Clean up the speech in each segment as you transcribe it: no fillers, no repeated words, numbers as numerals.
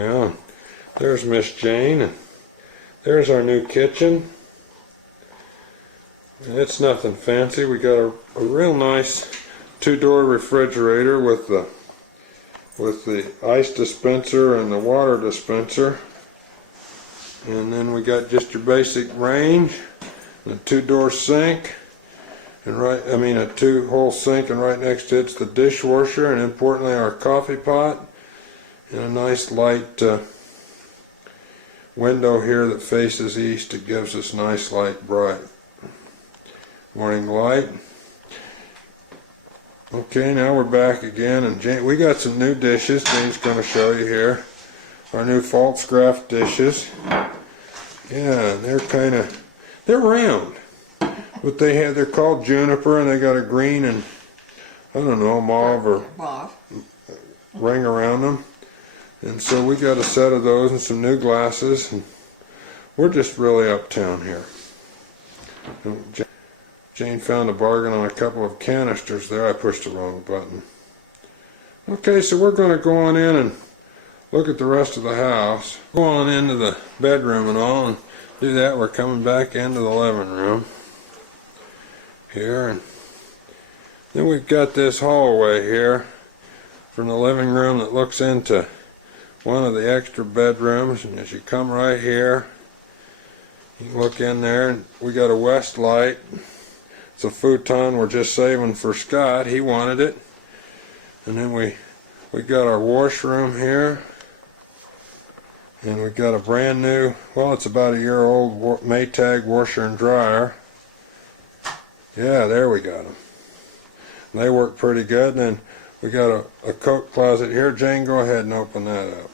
Yeah, there's Miss Jane, and there's our new kitchen. And it's nothing fancy. We got a real nice two-door refrigerator with the ice dispenser and the water dispenser. And then we got just your basic range, and a two-door sink, and a two-hole sink, and right next to it's the dishwasher, and importantly our coffee pot, and a nice light window here that faces east. It gives us nice light, bright morning light. Okay, now we're back again, and we got some new dishes. Jane's going to show you here our new Falstaff dishes. Yeah, they're round, but they're called juniper, and they got a green and I don't know, mauve or ring around them. And so we got a set of those and some new glasses, and we're just really uptown here. Jane found a bargain on a couple of canisters there. I pushed the wrong button. Okay, so we're going to go on in and look at the rest of the house. Go on into the bedroom and all, and do that. We're coming back into the living room here, and then we've got this hallway here from the living room that looks into one of the extra bedrooms. And as you come right here, you look in there, and we got a west light. It's a futon we're just saving for Scott. He wanted it. And then we got our washroom here, and we got a brand new, well, it's about a year old Maytag washer and dryer. Yeah, there we got them. They work pretty good. And then we got a coat closet here. Jane, go ahead and open that up.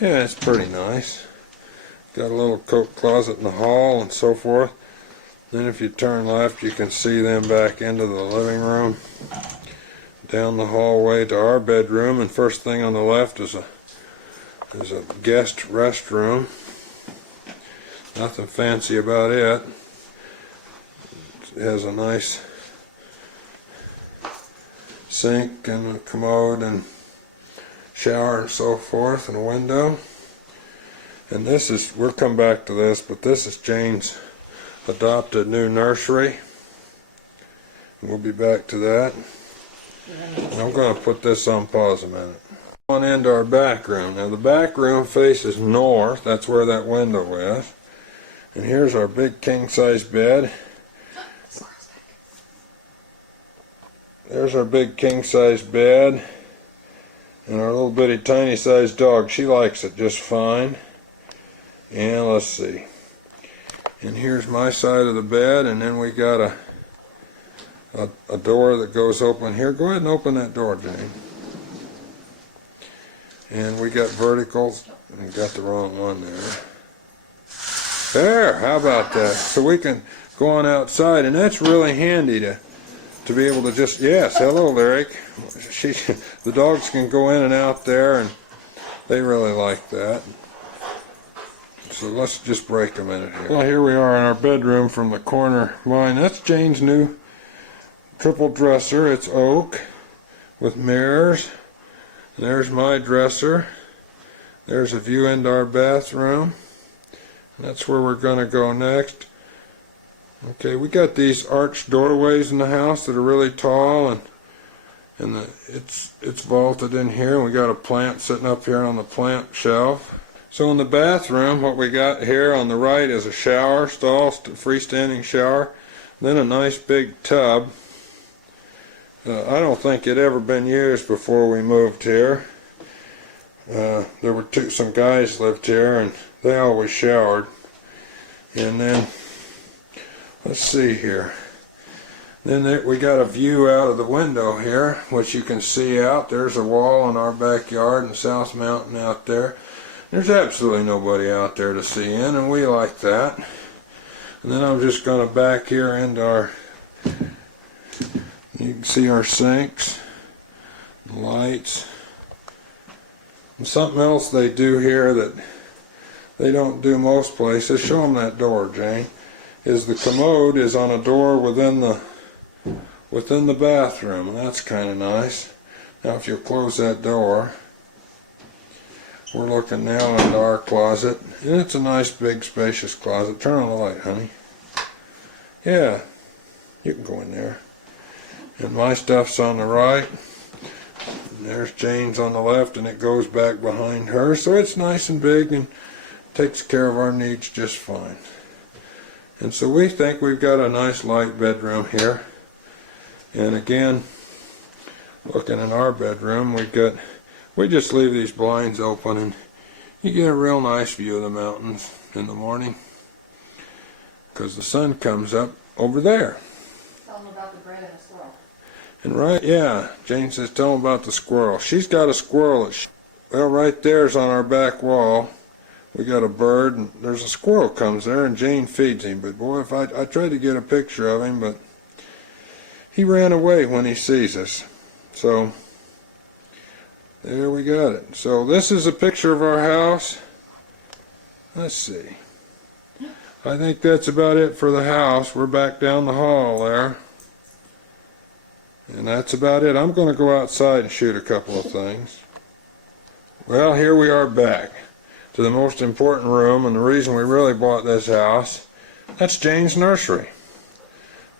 Yeah, it's pretty nice. Got a little coat closet in the hall and so forth. Then if you turn left, you can see them back into the living room, down the hallway to our bedroom, and first thing on the left is a guest restroom. Nothing fancy about it. It has a nice sink and a commode and shower and so forth, and a window. And we'll come back to this, but this is Jane's adopted new nursery. And we'll be back to that. And I'm going to put this on pause a minute. On into our back room. Now the back room faces north. That's where that window is. And here's our big king-size bed. There's our big king-size bed. And our little bitty tiny-sized dog. She likes it just fine. And let's see. And here's my side of the bed, and then we got a door that goes open here. Go ahead and open that door, Jane. And we got verticals, and got the wrong one there. There, how about that? So we can go on outside, and that's really handy to be able to just, yes, hello, Lyric. The dogs can go in and out there, and they really like that. So let's just break a minute here. Well, here we are in our bedroom from the corner line. That's Jane's new triple dresser. It's oak with mirrors. And there's my dresser. There's a view into our bathroom. And that's where we're going to go next. Okay, we got these arched doorways in the house that are really tall, and it's vaulted in here. And we got a plant sitting up here on the plant shelf. So in the bathroom, what we got here on the right is a shower stall, freestanding shower, then a nice big tub. I don't think it ever been used before we moved here. There were some guys lived here, and they always showered. And then, let's see here. Then we got a view out of the window here, which you can see out. There's a wall in our backyard and South Mountain out there. There's absolutely nobody out there to see in, and we like that. And then I'm just going to back here into our, you can see our sinks, the lights. And something else they do here that they don't do most places, show them that door, Jane, is the commode is on a door within the bathroom, and that's kind of nice. Now if you'll close that door, we're looking now into our closet, and it's a nice big spacious closet. Turn on the light, honey. Yeah, you can go in there. And my stuff's on the right. And there's Jane's on the left, and it goes back behind her, so it's nice and big and takes care of our needs just fine. And so we think we've got a nice light bedroom here. And again, looking in our bedroom, we just leave these blinds open and you get a real nice view of the mountains in the morning because the sun comes up over there. Tell them about the bread and the squirrel. And right, yeah, Jane says tell them about the squirrel. She's got a squirrel. Well, right there's on our back wall. We got a bird, and there's a squirrel comes there, and Jane feeds him. But boy, if I tried to get a picture of him, but he ran away when he sees us. So there we got it. So this is a picture of our house. Let's see. I think that's about it for the house. We're back down the hall there. And that's about it. I'm going to go outside and shoot a couple of things. Well, here we are back to the most important room, and the reason we really bought this house. That's Jane's nursery.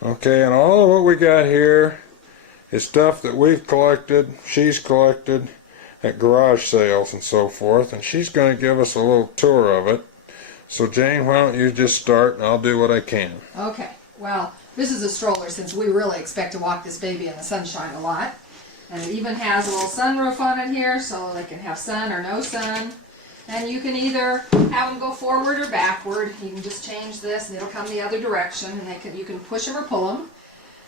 Okay, and all of what we got here is stuff that we've collected, she's collected at garage sales and so forth, and she's going to give us a little tour of it. So Jane, why don't you just start and I'll do what I can. Okay, well, this is a stroller since we really expect to walk this baby in the sunshine a lot. And it even has a little sunroof on it here so they can have sun or no sun. And you can either have them go forward or backward. You can just change this and it'll come the other direction, and you can push them or pull them.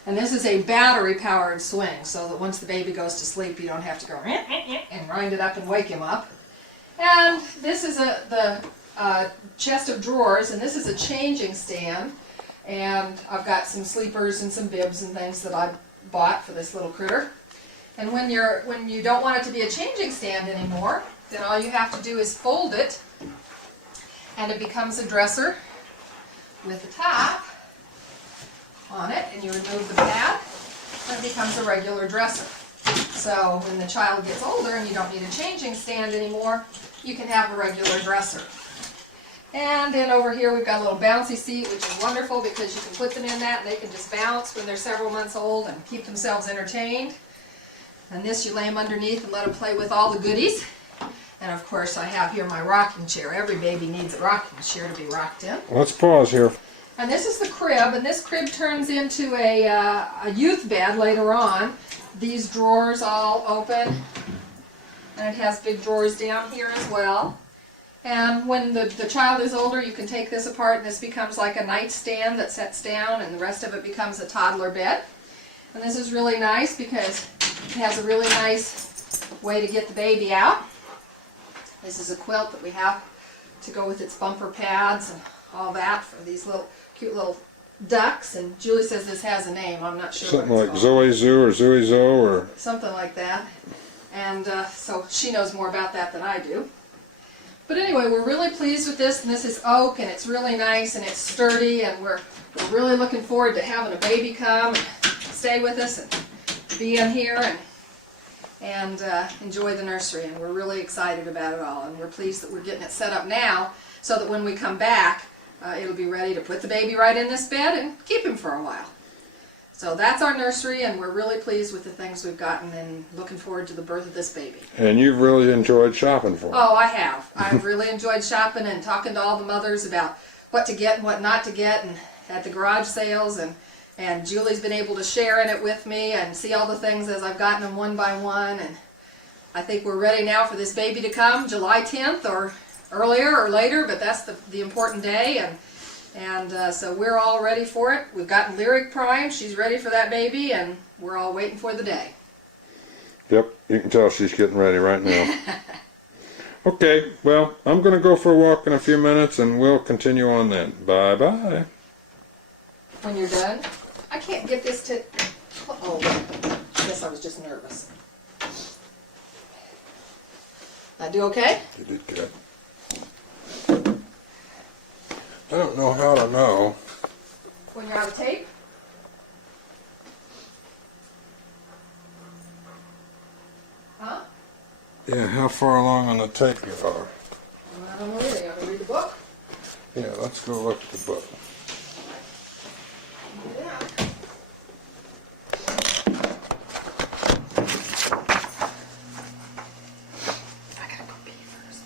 And this is a battery powered swing, so that once the baby goes to sleep you don't have to go and wind it up and wake him up. And this is the chest of drawers, and this is a changing stand. And I've got some sleepers and some bibs and things that I bought for this little critter. And when you don't want it to be a changing stand anymore, then all you have to do is fold it, and it becomes a dresser with a top on it, and you remove the pad, and it becomes a regular dresser. So when the child gets older and you don't need a changing stand anymore, you can have a regular dresser. And then over here we've got a little bouncy seat, which is wonderful because you can put them in that and they can just bounce when they're several months old and keep themselves entertained. And this you lay them underneath and let them play with all the goodies. And of course I have here my rocking chair. Every baby needs a rocking chair to be rocked in. Let's pause here. And this is the crib, and this crib turns into a youth bed later on. These drawers all open, and it has big drawers down here as well. And when the child is older, you can take this apart, and this becomes like a nightstand that sets down, and the rest of it becomes a toddler bed. And this is really nice because it has a really nice way to get the baby out. This is a quilt that we have to go with its bumper pads and all that for these little cute little ducks. And Julie says this has a name. I'm not sure. Something like Zoe Zoo or Zooey Zo or something like that. And so she knows more about that than I do. But anyway, we're really pleased with this, and this is oak, and it's really nice, and it's sturdy, and we're really looking forward to having a baby come and stay with us and be in here and enjoy the nursery. And we're really excited about it all, and we're pleased that we're getting it set up now so that when we come back, it'll be ready to put the baby right in this bed and keep him for a while. So that's our nursery, and we're really pleased with the things we've gotten and looking forward to the birth of this baby. And you've really enjoyed shopping for it. Oh, I have. I've really enjoyed shopping and talking to all the mothers about what to get and what not to get, and at the garage sales, and Julie's been able to share in it with me and see all the things as I've gotten them one by one. And I think we're ready now for this baby to come, July 10th or earlier or later, but that's the important day. And so we're all ready for it. We've gotten Lyric primed. She's ready for that baby, and we're all waiting for the day. Yep, you can tell she's getting ready right now. Okay, well, I'm going to go for a walk in a few minutes, and we'll continue on then. Bye-bye. When you're done, I can't get this to... Oh, I guess I was just nervous. I do okay? You did good. I don't know how to know. When you're out of tape? Huh? Yeah, how far along on the tape you are? I don't know really. You want to read the book? Yeah, let's go look at the book. Yeah. I gotta go pee first.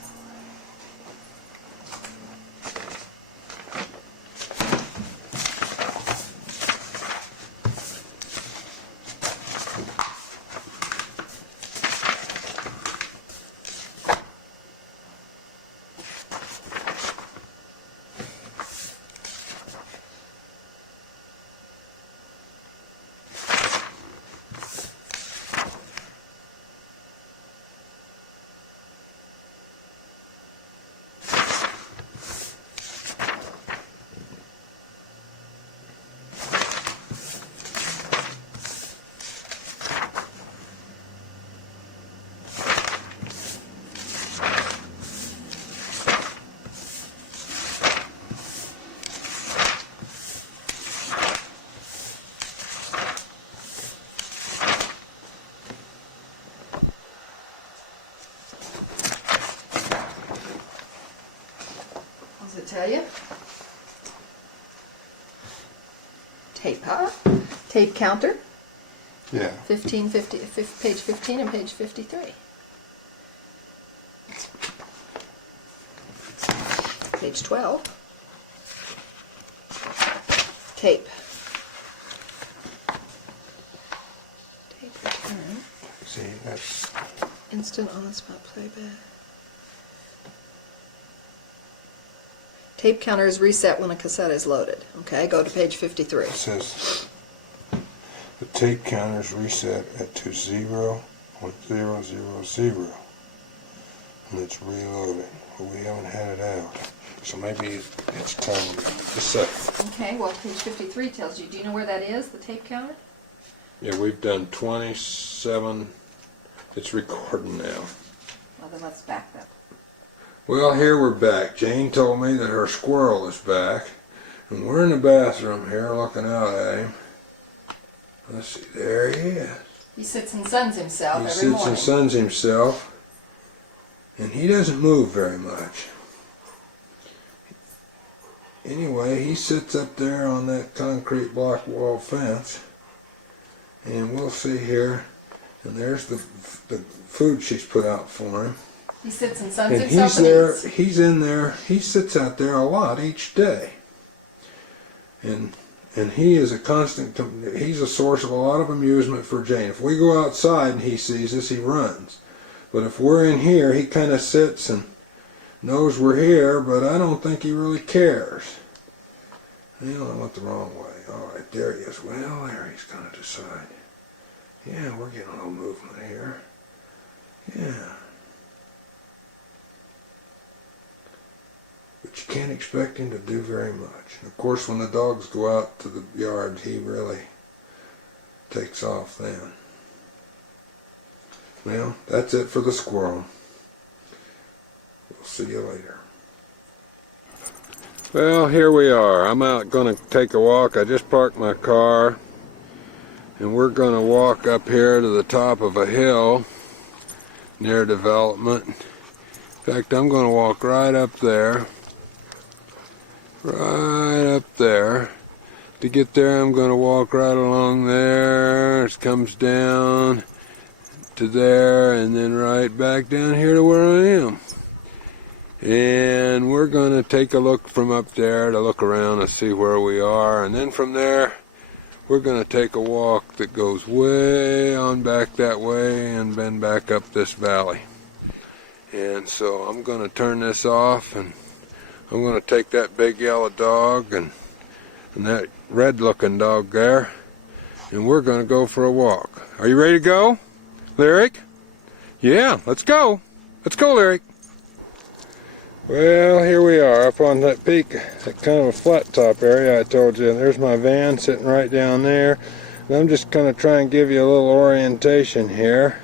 Does it tell you? Tape, huh? Tape counter. Yeah. 1550, page 15 and page 53. Page 12. Tape. Tape return. See, that's... Instant on-the-spot playback. Tape counter is reset when a cassette is loaded. Okay, go to page 53. It says the tape counter is reset at 20.000, and it's reloading. But we haven't had it out, so maybe it's time to set. Okay, well, page 53 tells you. Do you know where that is, the tape counter? Yeah, we've done 27. It's recording now. Well, then let's back that. Well, here we're back. Jane told me that her squirrel is back, and we're in the bathroom here looking out at him. Let's see, there he is. He sits and suns himself He every sits morning. and suns himself, and he doesn't move very much. Anyway, he sits up there on that concrete block wall fence, and we'll see here, and there's the food she's put out for him. He sits and suns And himself he's there, eats. he's in there, he sits out there a lot each day. And he is a constant, he's a source of a lot of amusement for Jane. If we go outside and he sees us, he runs. But if we're in here, he kind of sits and knows we're here, but I don't think he really cares. You know, I went the wrong way. All right, there he is. Well, there he's going to decide. Yeah, we're getting a little movement here. Yeah. But you can't expect him to do very much. And of course, when the dogs go out to the yard, he really takes off then. Well, that's it for the squirrel. We'll see you later. Well, here we are. I'm out going to take a walk. I just parked my car, and we're going to walk up here to the top of a hill near development. In fact, I'm going to walk right up there. Right up there. To get there, I'm going to walk right along there. It comes down to there, and then right back down here to where I am. And we're going to take a look from up there to look around and see where we are. And then from there, we're going to take a walk that goes way on back that way and then back up this valley. And so I'm going to turn this off, and I'm going to take that big yellow dog and that red looking dog there, and we're going to go for a walk. Are you ready to go, Lyric? Yeah, let's go. Let's go, Lyric. Well, here we are up on that peak, that kind of a flat top area I told you. There's my van sitting right down there. And I'm just going to try and give you a little orientation here.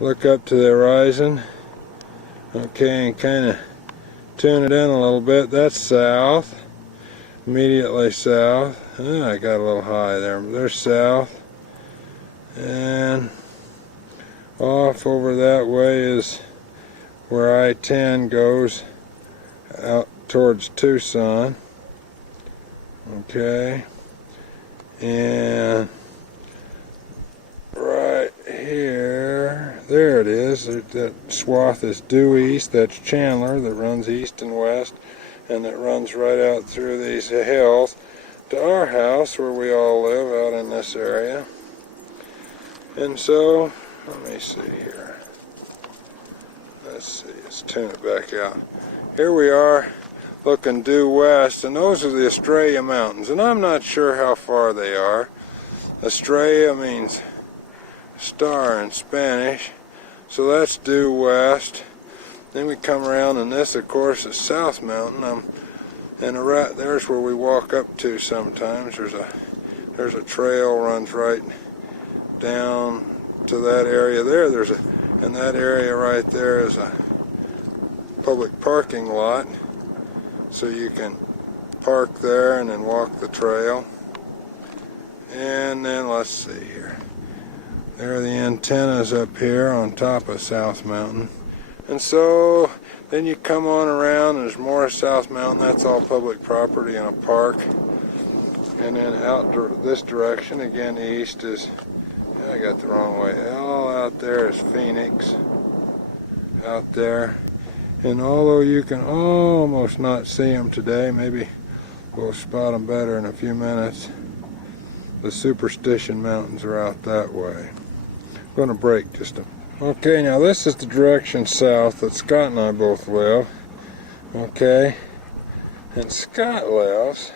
Look up to the horizon. Okay, and kind of tune it in a little bit. That's south. Immediately south. I got a little high there. There's south. And Off over that way is where I-10 goes out towards Tucson. Okay, and right here, there it is. That swath is due east. That's Chandler that runs east and west, and it runs right out through these hills to our house where we all live out in this area. And so, let me see here. Let's see, let's tune it back out. Here we are looking due west, and those are the Estrella Mountains, and I'm not sure how far they are. Estrella means star in Spanish, so that's due west. Then we come around, and this of course is South Mountain. And right there's where we walk up to sometimes. There's a trail runs right down to that area there. And that area right there is a public parking lot, so you can park there and then walk the trail. And then let's see here. There are the antennas up here on top of South Mountain. And so then you come on around and there's more of South Mountain. That's all public property in a park. And then out this direction, again east is, I got the wrong way. All out there is Phoenix. Out there. And although you can almost not see them today, maybe we'll spot them better in a few minutes, the Superstition Mountains are out that way. I'm going to break just a... Okay, now this is the direction south that Scott and I both live. Okay, and Scott lives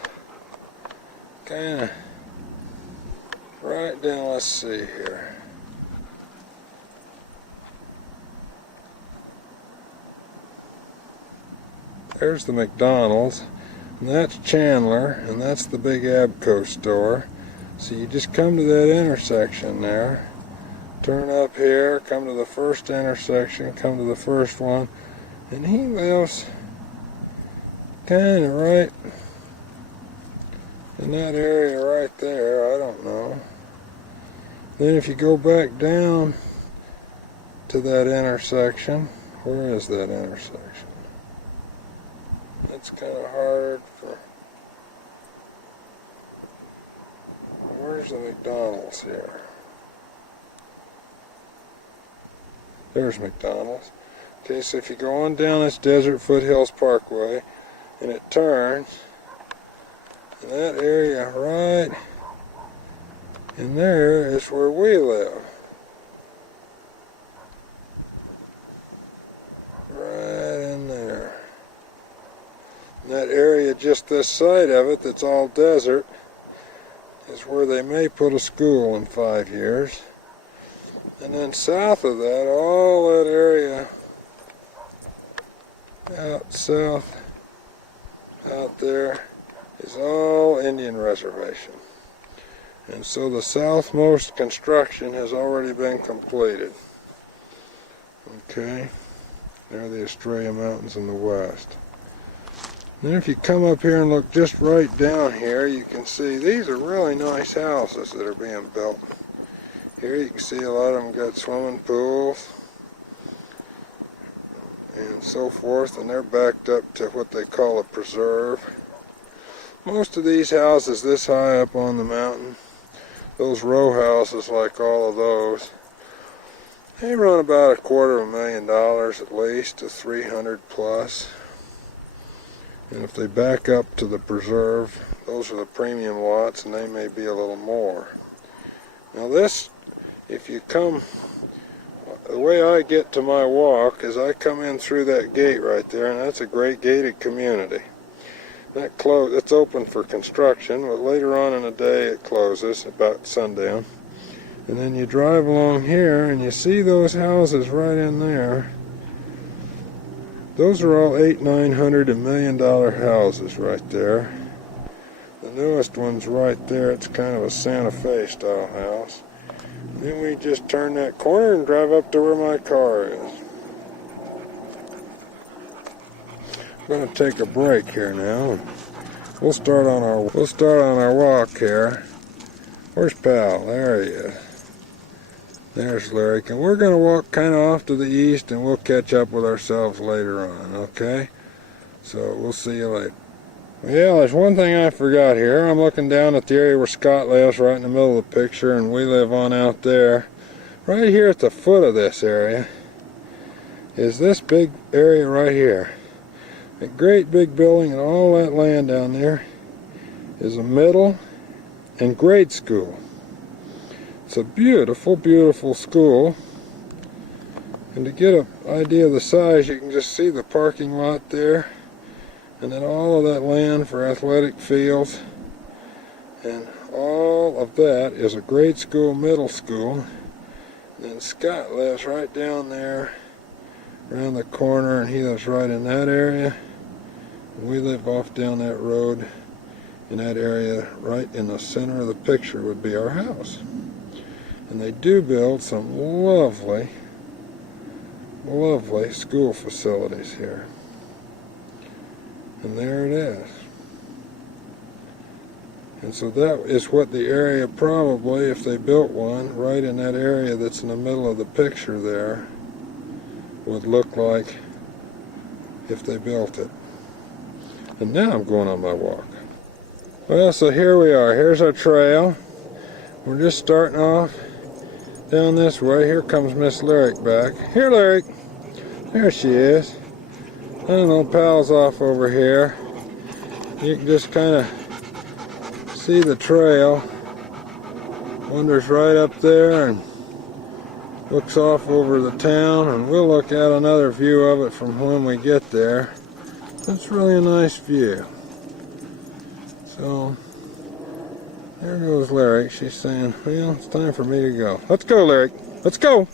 kind of right down, let's see here. There's the McDonald's, and that's Chandler, and that's the big Abco store. So you just come to that intersection there, turn up here, come to the first intersection, come to the first one, and he lives kind of right in that area right there. I don't know. Then if you go back down to that intersection, where is that intersection? That's kind of hard for... Where's the McDonald's here? There's McDonald's. Okay, so if you go on down this Desert Foothills Parkway, and it turns, and that area right in there is where we live. Right in there. And that area just this side of it that's all desert is where they may put a school in 5 years. And then south of that, all that area out south, out there, is all Indian reservation. And so the southmost construction has already been completed. Okay, there are the Estrella Mountains in the west. Then if you come up here and look just right down here, you can see these are really nice houses that are being built. Here you can see a lot of them got swimming pools and so forth, and they're backed up to what they call a preserve. Most of these houses this high up on the mountain, those row houses like all of those, they run about $250,000 at least to 300 plus. And if they back up to the preserve, those are the premium lots, and they may be a little more. Now this, if you come, the way I get to my walk is I come in through that gate right there, and that's a great gated community. It's open for construction, but later on in the day it closes about sundown. And then you drive along here and you see those houses right in there. Those are all $800, $900, and $1 million houses right there. The newest one's right there. It's kind of a Santa Fe style house. Then we just turn that corner and drive up to where my car is. I'm going to take a break here now. We'll start on our walk here. Where's Pal? There he is. There's Lyric, and we're going to walk kind of off to the east, and we'll catch up with ourselves later on, okay? So we'll see you later. Yeah, there's one thing I forgot here. I'm looking down at the area where Scott lives, right in the middle of the picture, and we live on out there. Right here at the foot of this area is this big area right here. A great big building, and all that land down there is a middle and grade school. It's a beautiful, beautiful school. And to get an idea of the size, you can just see the parking lot there. And then all of that land for athletic fields. And all of that is a grade school, middle school. And Scott lives right down there around the corner, and he lives right in that area. And we live off down that road in that area. Right in the center of the picture would be our house. And they do build some lovely, lovely school facilities here. And there it is. And so that is what the area probably, if they built one, right in that area that's in the middle of the picture there, would look like if they built it. And now I'm going on my walk. Well, so here we are. Here's our trail. We're just starting off down this way. Here comes Miss Lyric back. Here, Lyric. There she is. And little pal's off over here. You can just kind of see the trail. Wanders right up there and looks off over the town, and we'll look at another view of it from when we get there. It's really a nice view. So there goes Lyric. She's saying, well, it's time for me to go. Let's go, Lyric. Let's go.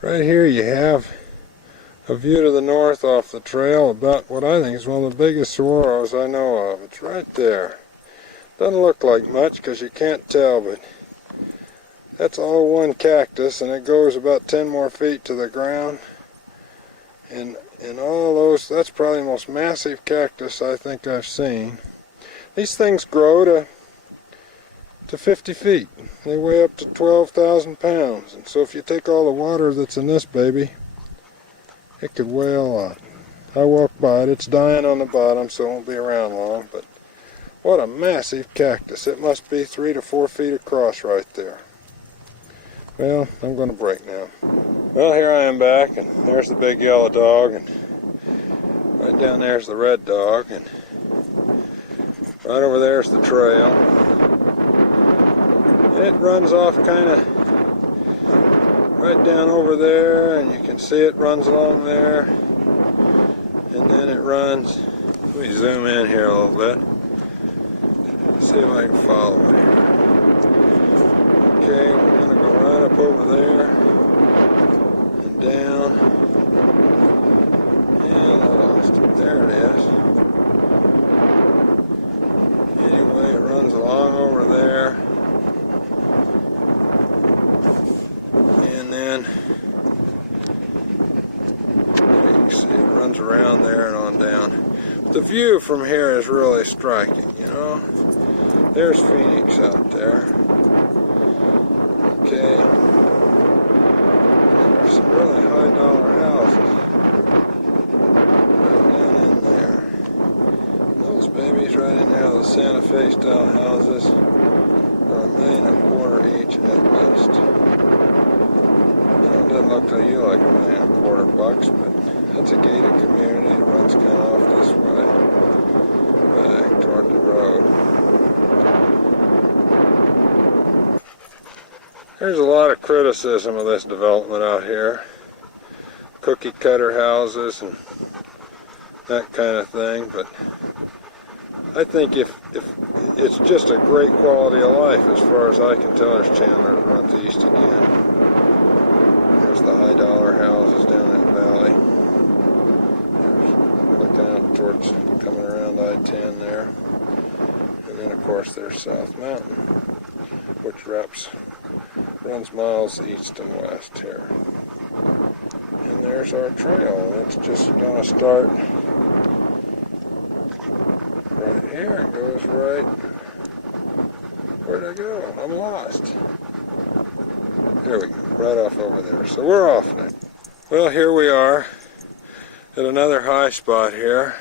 Right here you have a view to the north off the trail about what I think is one of the biggest saguaros I know of. It's right there. Doesn't look like much because you can't tell, but that's all one cactus, and it goes about 10 more feet to the ground. And all those, that's probably the most massive cactus I think I've seen. These things grow to 50 feet. They weigh up to 12,000 pounds. And so if you take all the water that's in this baby, it could weigh a lot. I walked by it. It's dying on the bottom, so it won't be around long. But what a massive cactus. It must be 3 to 4 feet across right there. Well, I'm going to break now. Well, here I am back, and there's the big yellow dog, and right down there's the red dog, and right over there's the trail. And it runs off kind of right down over there, and you can see it runs along there, and then it runs. Let me zoom in here a little bit. See if I can follow it here. Okay, we're going to go right up over there and down, and I lost it. There it is. Anyway, it runs along over there, and then you can see it runs around there and on down. But the view from here is really striking, you know. There's Phoenix out there. Okay. There's some really high dollar houses right down in there. And those babies right in there, the Santa Fe style houses, are $1.25 million each at least. It doesn't look to you like $1.25 million, but that's a gated community. It runs kind of off this way, back toward the road. There's a lot of criticism of this development out here. Cookie cutter houses and that kind of thing, but I think if it's just a great quality of life as far as I can tell. There's Chandler that runs east again. There's the high dollar houses down that valley. There's looking out towards coming around I-10 there. And then of course there's South Mountain, which runs miles east and west here. And there's our trail. It's just going to start right here and goes right. Where'd I go? I'm lost. There we go, right off over there. So we're off now. Well, here we are at another high spot here.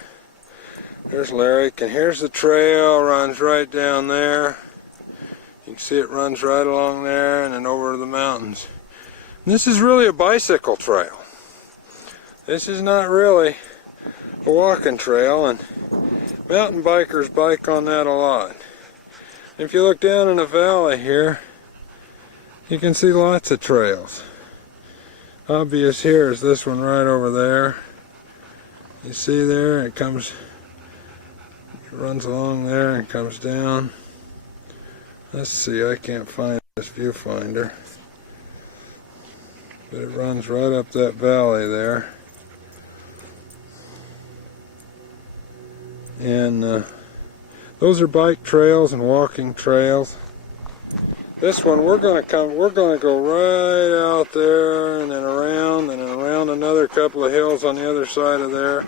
There's Lyric, and here's the trail, runs right down there. You can see it runs right along there and then over to the mountains. And this is really a bicycle trail. This is not really a walking trail, and mountain bikers bike on that a lot. If you look down in the valley here, you can see lots of trails. Obvious here is this one right over there. You see there, it runs along there and comes down. Let's see, I can't find this viewfinder. But it runs right up that valley there. And those are bike trails and walking trails. This one we're going to go right out there and then around another couple of hills on the other side of there,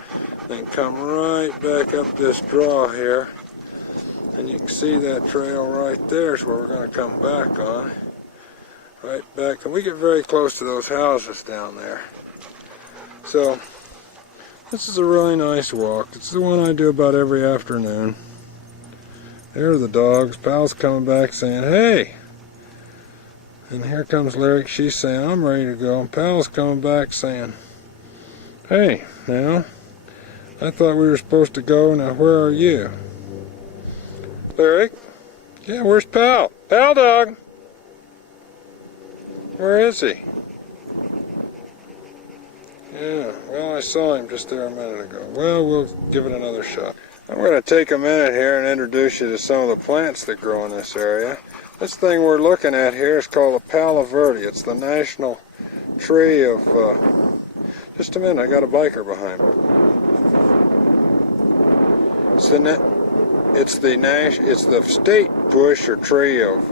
then come right back up this draw here. And you can see that trail right there is where we're going to come back on. Right back, and we get very close to those houses down there. So this is a really nice walk. It's the one I do about every afternoon. There are the dogs. Pal's coming back saying, hey! And here comes Lyric. She's saying, I'm ready to go. And Pal's coming back saying, hey, now, I thought we were supposed to go. Now, where are you? Lyric? Yeah, where's Pal? Pal dog! Where is he? Yeah, well, I saw him just there a minute ago. Well, we'll give it another shot. I'm going to take a minute here and introduce you to some of the plants that grow in this area. This thing we're looking at here is called a Palo Verde. It's the national tree of... just a minute, I got a biker behind me. It's the state bush or tree of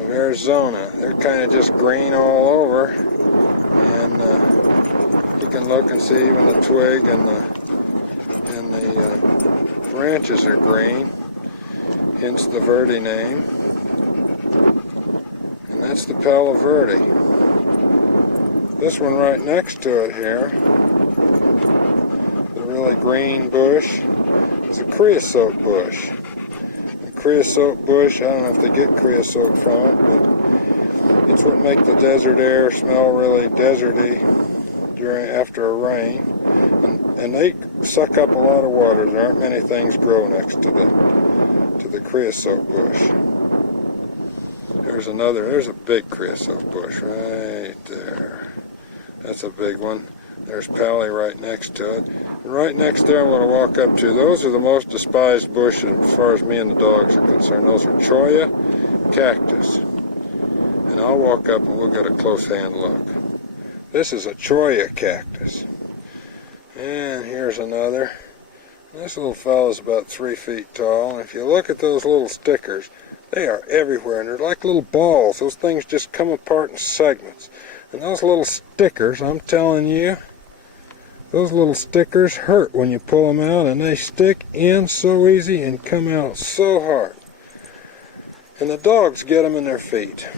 Arizona. They're kind of just green all over, and you can look and see even the twig and the branches are green, hence the Verde name. And that's the Palo Verde. This one right next to it here, the really green bush, is a creosote bush. Creosote bush, I don't know if they get creosote from it, but it's what makes the desert air smell really deserty after a rain, and they suck up a lot of water. There aren't many things grow next to the creosote bush. There's a big creosote bush right there. That's a big one. There's Pally right next to it. And right next there I'm going to walk up to. Those are the most despised bushes as far as me and the dogs are concerned. Those are cholla cactus. And I'll walk up and we'll get a close hand look. This is a cholla cactus. And here's another. This little fella's about 3 feet tall. And if you look at those little stickers, they are everywhere. And they're like little balls. Those things just come apart in segments. And those little stickers, I'm telling you, those little stickers hurt when you pull them out, and they stick in so easy and come out so hard. And the dogs get them in their feet.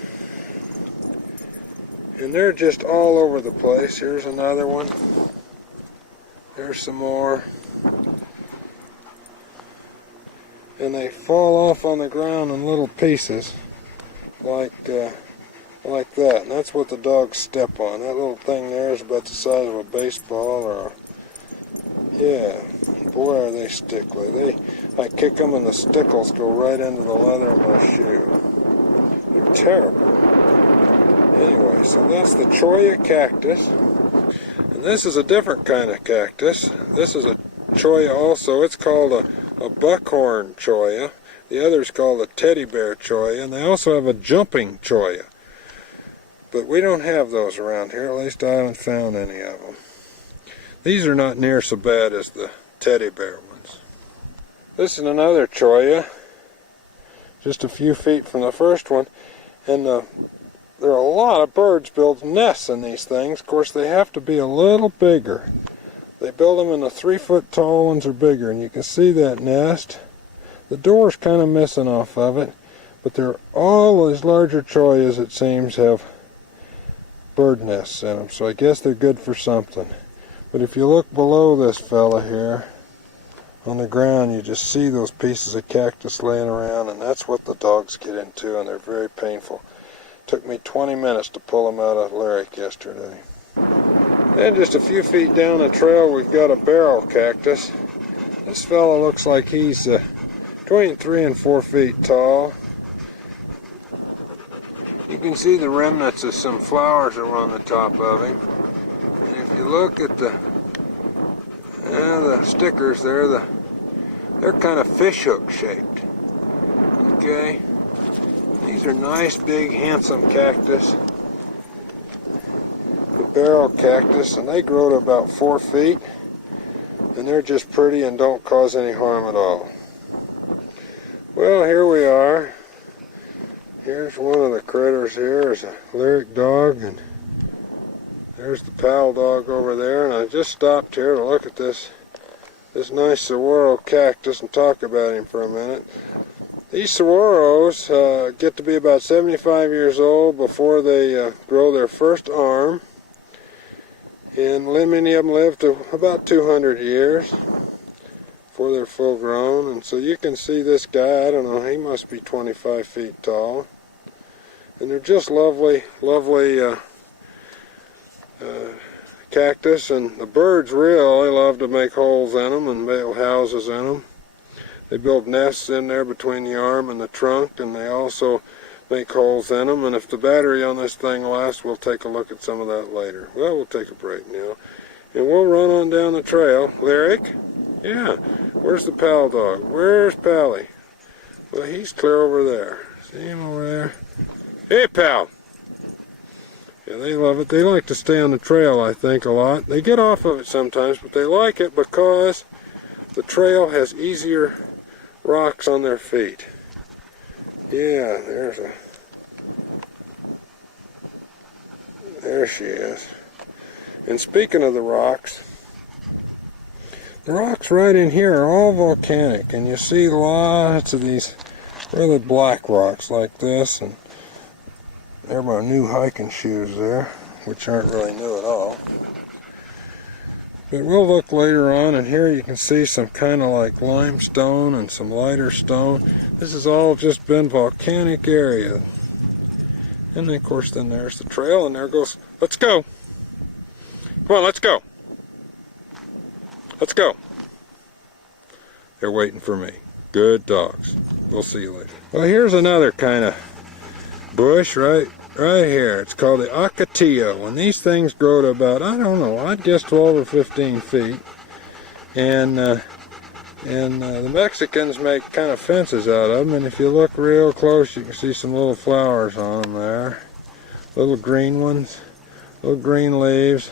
And they're just all over the place. Here's another one. There's some more. And they fall off on the ground in little pieces, like that. And that's what the dogs step on. That little thing there is about the size of a baseball, or yeah, boy are they stickly. I kick them and the stickles go right into the leather of my shoe. They're terrible. Anyway, so that's the cholla cactus. And this is a different kind of cactus. This is a cholla also. It's called a buckhorn cholla. The other is called a teddy bear cholla. And they also have a jumping cholla. But we don't have those around here, at least I haven't found any of them. These are not near so bad as the teddy bear ones. This is another cholla, just a few feet from the first one, and there are a lot of birds build nests in these things. Of course, they have to be a little bigger. They build them in the 3-foot tall ones or bigger, and you can see that nest. The door's kind of missing off of it, But they're all these larger choias, it seems, have bird nests in them, so I guess they're good for something. But if you look below this fella here, on the ground, you just see those pieces of cactus laying around, and that's what the dogs get into, and they're very painful. It took me 20 minutes to pull them out of Lyric yesterday. And just a few feet down the trail, we've got a barrel cactus. This fella looks like he's between 3 and 4 feet tall. You can see the remnants of some flowers that were on the top of him. And if you look at the stickers there, they're kind of fishhook shaped. Okay, these are nice, big, handsome cactus. The barrel cactus, and they grow to about 4 feet, and they're just pretty and don't cause any harm at all. Well, here we are. Here's one of the critters here. There's a Lyric dog, and there's the pal dog over there, and I just stopped here to look at this nice saguaro cactus and talk about him for a minute. These saguaros get to be about 75 years old before they grow their first arm, and many of them live to about 200 years before they're full grown. And so you can see this guy, I don't know, he must be 25 feet tall. And they're just lovely, lovely cactus, and the birds really love to make holes in them and build houses in them. They build nests in there between the arm and the trunk, and they also make holes in them. And if the battery on this thing lasts, we'll take a look at some of that later. Well, we'll take a break now, and we'll run on down the trail. Lyric? Yeah. Where's the pal dog? Where's Pally? Well, he's clear over there. See him over there? Hey, pal! Yeah, they love it. They like to stay on the trail, I think, a lot. They get off of it sometimes, but they like it because the trail has easier rocks on their feet. Yeah, there she is. And speaking of the rocks right in here are all volcanic, and you see lots of these really black rocks like this, and there are my new hiking shoes there, which aren't really new at all. But we'll look later on, and here you can see some kind of like limestone and some lighter stone. This has all just been volcanic area. And then, of course, then there's the trail, and there goes, let's go. Come on, let's go. Let's go. They're waiting for me. Good dogs. We'll see you later. Well, here's another kind of bush right here. It's called the acatillo, and these things grow to about, I don't know, I'd guess 12 or 15 feet. And the Mexicans make kind of fences out of them, and if you look real close, you can see some little flowers on them there. Little green ones, little green leaves.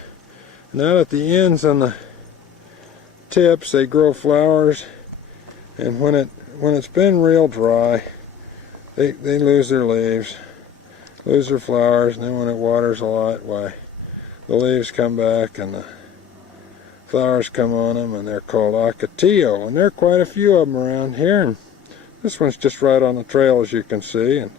And out at the ends on the tips, they grow flowers, and when it's been real dry, they lose their leaves, lose their flowers, and then when it waters a lot, why, the leaves come back and the flowers come on them, and they're called acatillo, and there are quite a few of them around here, and this one's just right on the trail, as you can see. And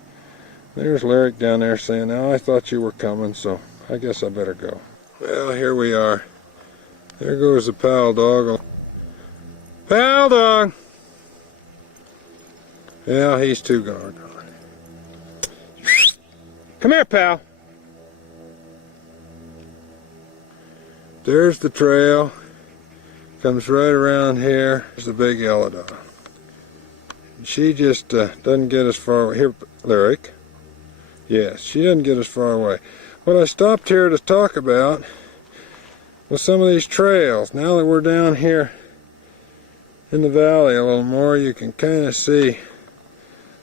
there's Lyric down there saying, now I thought you were coming, so I guess I better go. Well, here we are. There goes the pal dog. Pal dog! Yeah, he's too gone. Come here, pal. There's the trail. Comes right around here. There's the big yellow dog. She just doesn't get as far away. Here, Lyric. Yes, she doesn't get as far away. What I stopped here to talk about was some of these trails. Now that we're down here in the valley a little more, you can kind of see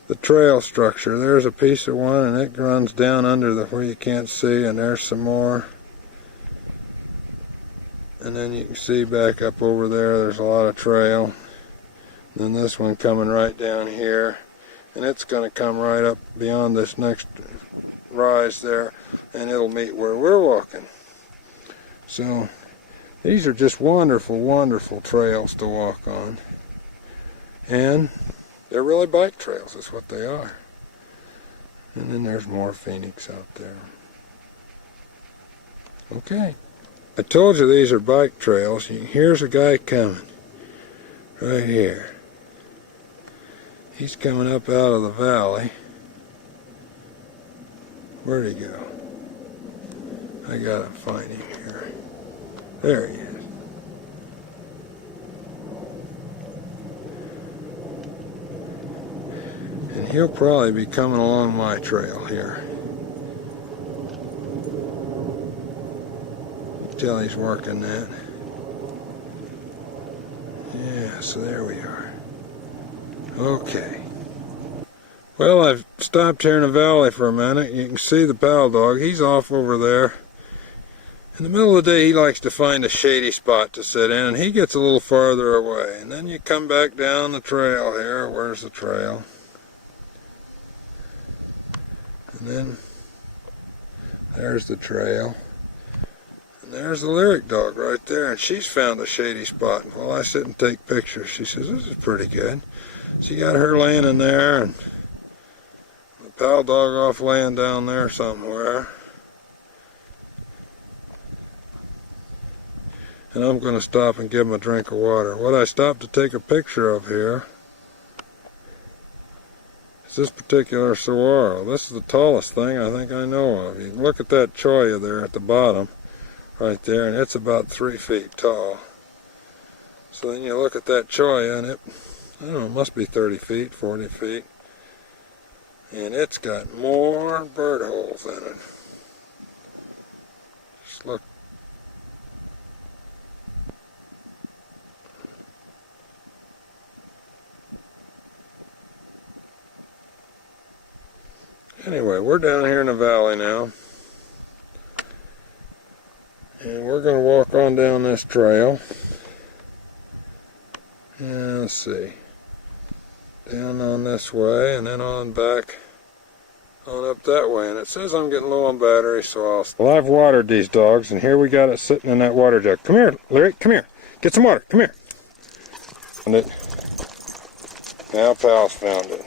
the trail structure. There's a piece of one, and it runs down under where you can't see, and there's some more. And then you can see back up over there's a lot of trail. And then this one coming right down here, and it's going to come right up beyond this next rise there, and it'll meet where we're walking. So these are just wonderful, wonderful trails to walk on. And they're really bike trails, is what they are. And then there's more Phoenix out there. Okay. I told you these are bike trails. Here's a guy coming. Right here. He's coming up out of the valley. Where'd he go? I gotta find him here. There he is. And he'll probably be coming along my trail here. Tell he's working that. Yeah, so there we are. Okay. Well, I've stopped here in the valley for a minute. You can see the pal dog. He's off over there. In the middle of the day, he likes to find a shady spot to sit in, and he gets a little farther away. And then you come back down the trail here. Where's the trail? And then there's the trail. And there's the Lyric dog right there, and she's found a shady spot. While I sit and take pictures, she says, this is pretty good. So you got her laying in there, and the pal dog off laying down there somewhere. And I'm going to stop and give him a drink of water. What I stopped to take a picture of here is this particular saguaro. This is the tallest thing I think I know of. You can look at that cholla there at the bottom. Right there, and it's about 3 feet tall. So then you look at that cholla, and it, I don't know, it must be 30 feet, 40 feet. And it's got more bird holes in it. Just look. Anyway, we're down here in the valley now. And we're going to walk on down this trail. And let's see. Down on this way and then on back on up that way. And it says I'm getting low on battery, so Well, I've watered these dogs, and here we got it sitting in that water jug. Come here, Lyric, come here. Get some water, come here. And it. Now Pal's found it.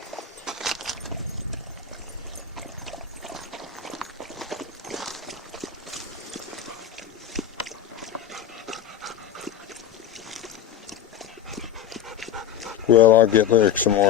Well, I'll get Lyric some more.